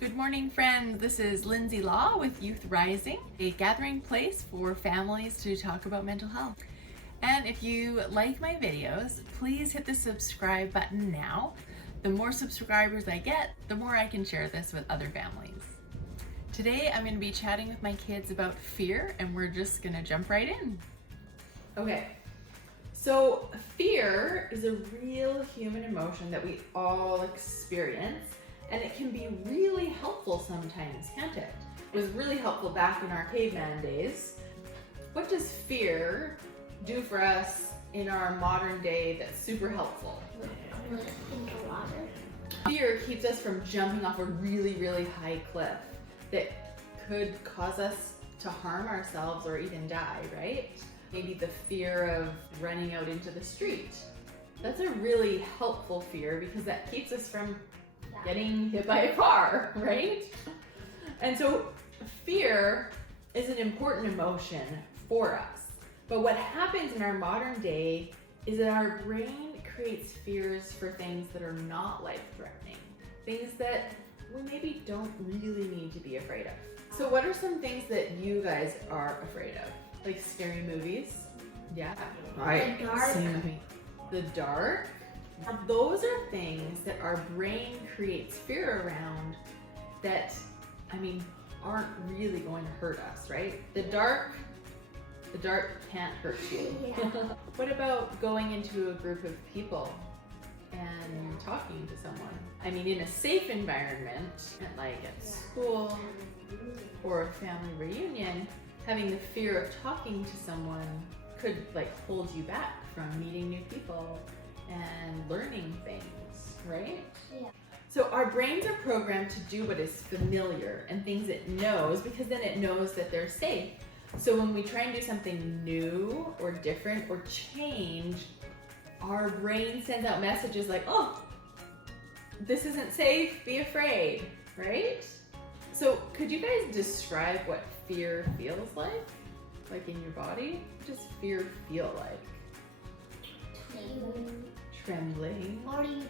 Good morning, friends. This is Lindsay Law with Youth Rising, a gathering place for families to talk about mental health. And if you like my videos, please hit the subscribe button now. The more subscribers I get, the more I can share this with other families. Today, I'm going to be chatting with my kids about fear, and we're just going to jump right in. Okay, so fear is a real human emotion that we all experience. And it can be really helpful sometimes, can't it? It was really helpful back in our caveman days. What does fear do for us in our modern day that's super helpful? Into water. Fear keeps us from jumping off a really, really high cliff that could cause us to harm ourselves or even die, right? Maybe the fear of running out into the street. That's a really helpful fear because that keeps us from getting hit by a car, right? And so fear is an important emotion for us. But what happens in our modern day is that our brain creates fears for things that are not life-threatening, things that we maybe don't really need to be afraid of. So what are some things that you guys are afraid of? Like scary movies? Yeah. Right. The dark. Same with me. The dark? Those are things that our brain creates fear around that, aren't really going to hurt us, right? The dark can't hurt you. Yeah. What about going into a group of people and talking to someone? In a safe environment, like at school or a family reunion, having the fear of talking to someone could hold you back from meeting new people and learning things, right? Yeah. So our brains are programmed to do what is familiar and things it knows because then it knows that they're safe. So when we try and do something new or different or change, our brain sends out messages like, oh, this isn't safe, be afraid, right? So could you guys describe what fear feels like in your body? What does fear feel like? Trembling. Or you tense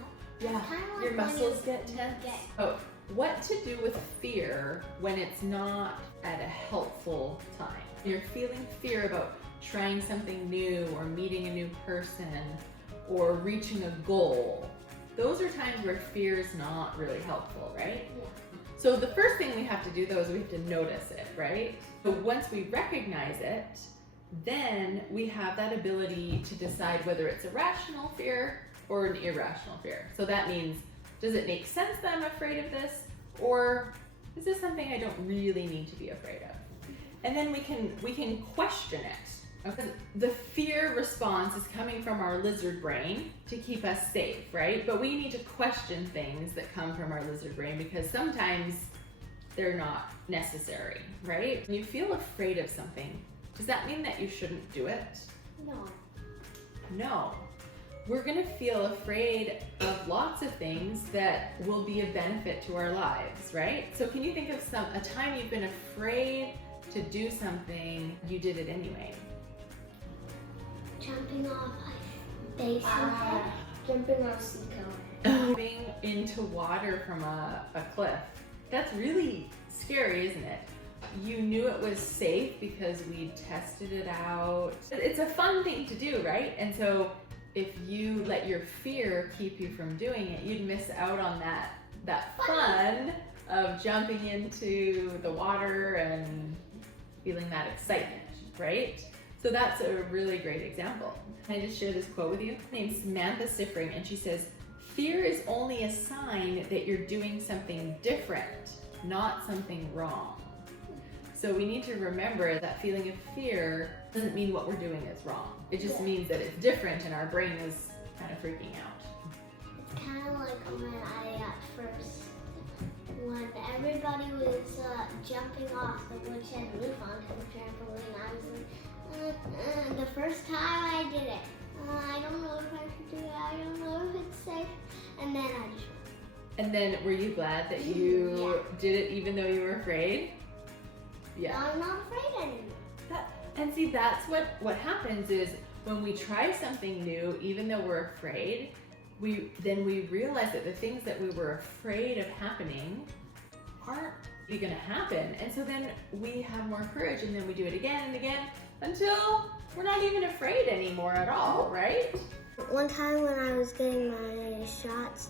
up. Yeah, Kinda like your when muscles you get tense. Oh, what to do with fear when it's not at a helpful time? You're feeling fear about trying something new or meeting a new person or reaching a goal. Those are times where fear is not really helpful, right? Yeah. So the first thing we have to do though is we have to notice it, right? So once we recognize it, then we have that ability to decide whether it's a rational fear or an irrational fear. So that means, does it make sense that I'm afraid of this? Or is this something I don't really need to be afraid of? And then we can question it. Okay? The fear response is coming from our lizard brain to keep us safe, right? But we need to question things that come from our lizard brain because sometimes they're not necessary, right? When you feel afraid of something, does that mean that you shouldn't do it? No. No. We're gonna feel afraid of lots of things that will be a benefit to our lives, right? So can you think of a time you've been afraid to do something, you did it anyway? Jumping off a basin. Jumping off sea Jumping into water from a cliff. That's really scary, isn't it? You knew it was safe because we tested it out. It's a fun thing to do, right? And so if you let your fear keep you from doing it, you'd miss out on that fun of jumping into the water and feeling that excitement, right? So that's a really great example. Can I just share this quote with you? Her name's Samantha Siffring, and she says, "Fear is only a sign that you're doing something different, not something wrong." So we need to remember that feeling of fear doesn't mean what we're doing is wrong. It just means that it's different and our brain is kind of freaking out. It's kind of like when everybody was jumping off the woodshed roof onto the trampoline, I was like, the first time I did it, I don't know if I should do it, I don't know if it's safe, and then I just went. And then were you glad that you did it even though you were afraid? Yeah. I'm not afraid anymore. And see, that's what happens is when we try something new, even though we're afraid, we realize that the things that we were afraid of happening aren't going to happen. And so then we have more courage, and then we do it again and again until we're not even afraid anymore at all, right? One time when I was getting my shots,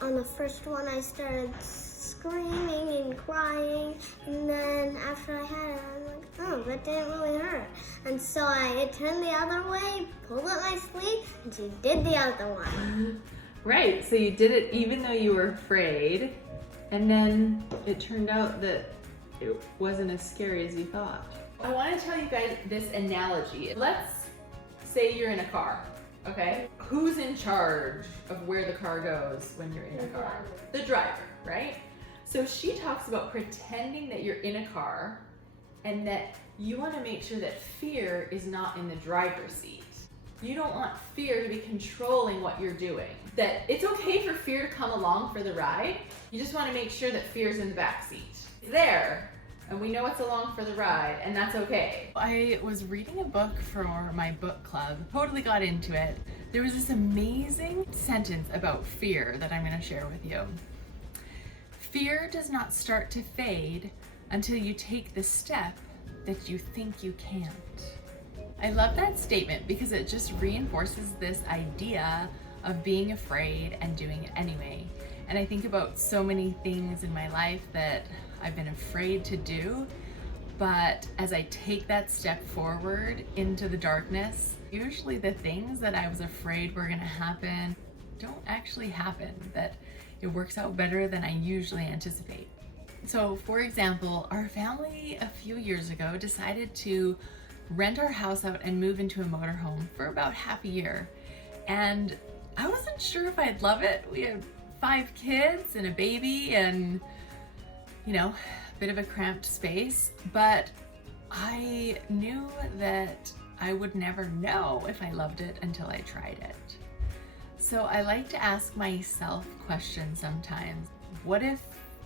on the first one I started screaming and crying, and then after I had it, I was like, oh, that didn't really hurt. And so I turned the other way, pulled up my sleeve, and she did the other one. Right, so you did it even though you were afraid, and then it turned out that it wasn't as scary as you thought. I want to tell you guys this analogy. Let's say you're in a car, okay? Who's in charge of where the car goes when you're in a car? The driver, right? So she talks about pretending that you're in a car and that you want to make sure that fear is not in the driver's seat. You don't want fear to be controlling what you're doing. That it's okay for fear to come along for the ride. You just want to make sure that fear's in the back seat. It's there, and we know it's along for the ride, and that's okay. I was reading a book for my book club, totally got into it. There was this amazing sentence about fear that I'm going to share with you. Fear does not start to fade until you take the step that you think you can't. I love that statement because it just reinforces this idea of being afraid and doing it anyway. And I think about so many things in my life that I've been afraid to do, but as I take that step forward into the darkness, usually the things that I was afraid were gonna happen don't actually happen, that it works out better than I usually anticipate. So for example, our family a few years ago decided to rent our house out and move into a motorhome for about half a year. And I wasn't sure if I'd love it. We had 5 kids and a baby and, you know, a bit of a cramped space, but I knew that I would never know if I loved it until I tried it. So I like to ask myself questions sometimes. What if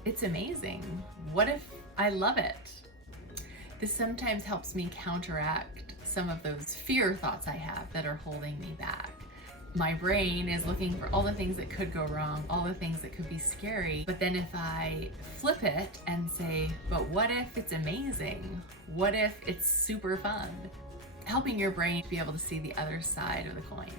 it's amazing? What if I love it? This sometimes helps me counteract some of those fear thoughts I have that are holding me back. My brain is looking for all the things that could go wrong, all the things that could be scary. But then if I flip it and say, but what if it's amazing? What if it's super fun? Helping your brain to be able to see the other side of the coin.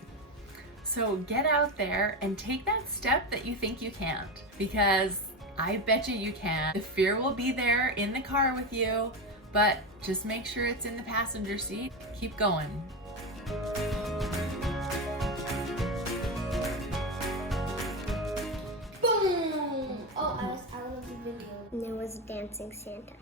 So get out there and take that step that you think you can't, because I bet you can. The fear will be there in the car with you, but just make sure it's in the passenger seat. Keep going. Boom! Oh, I love the video. And there was a dancing Santa.